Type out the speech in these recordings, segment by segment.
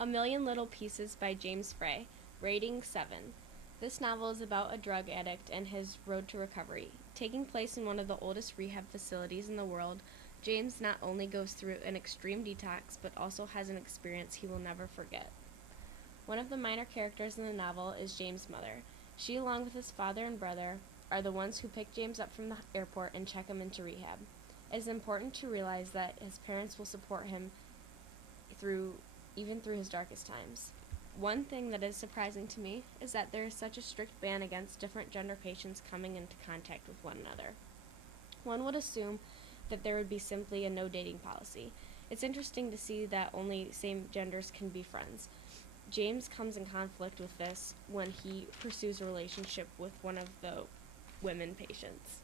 A Million Little Pieces by James Frey, rating 7. This novel is about a drug addict and his road to recovery. Taking place in one of the oldest rehab facilities in the world, James not only goes through an extreme detox, but also has an experience he will never forget. One of the minor characters in the novel is James' mother. She, along with his father and brother, are the ones who pick James up from the airport and check him into rehab. It is important to realize that his parents will support him even through his darkest times. One thing that is surprising to me is that there is such a strict ban against different gender patients coming into contact with one another. One would assume that there would be simply a no dating policy. It's interesting to see that only same genders can be friends. James comes in conflict with this when he pursues a relationship with one of the women patients.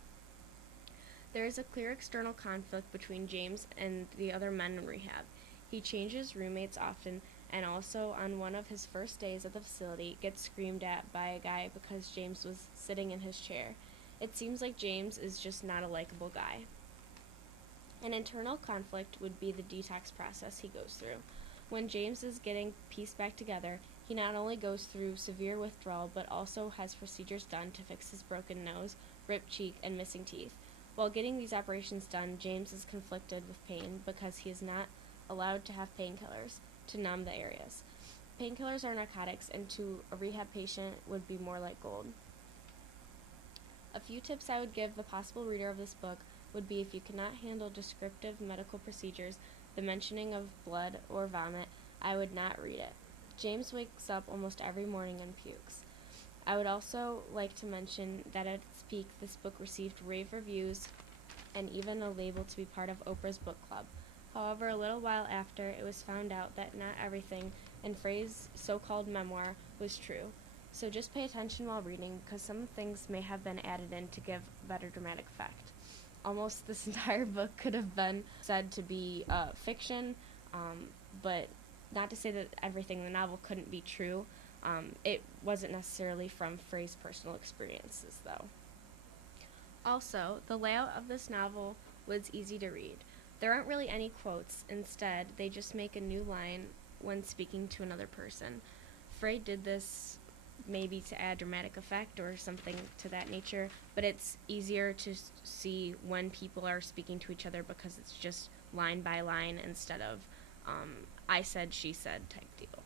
There is a clear external conflict between James and the other men in rehab. He changes roommates often, and also on one of his first days at the facility gets screamed at by a guy because James was sitting in his chair. It seems like James is just not a likable guy. An internal conflict would be the detox process he goes through. When James is getting pieced back together, he not only goes through severe withdrawal, but also has procedures done to fix his broken nose, ripped cheek, and missing teeth. While getting these operations done, James is conflicted with pain because he is not allowed to have painkillers to numb the areas. Painkillers are narcotics, and to a rehab patient would be more like gold. A few tips I would give the possible reader of this book would be: if you cannot handle descriptive medical procedures, the mentioning of blood or vomit, I would not read it. James wakes up almost every morning and pukes. I would also like to mention that at its peak, this book received rave reviews and even a label to be part of Oprah's book club. However, a little while after, it was found out that not everything in Frey's so-called memoir was true. So just pay attention while reading, because some things may have been added in to give better dramatic effect. Almost this entire book could have been said to be fiction, but not to say that everything in the novel couldn't be true. It wasn't necessarily from Frey's personal experiences, though. Also, the layout of this novel was easy to read. There aren't really any quotes. Instead, they just make a new line when speaking to another person. Frey did this maybe to add dramatic effect or something to that nature, but it's easier to see when people are speaking to each other because it's just line by line instead of I said, she said type deal.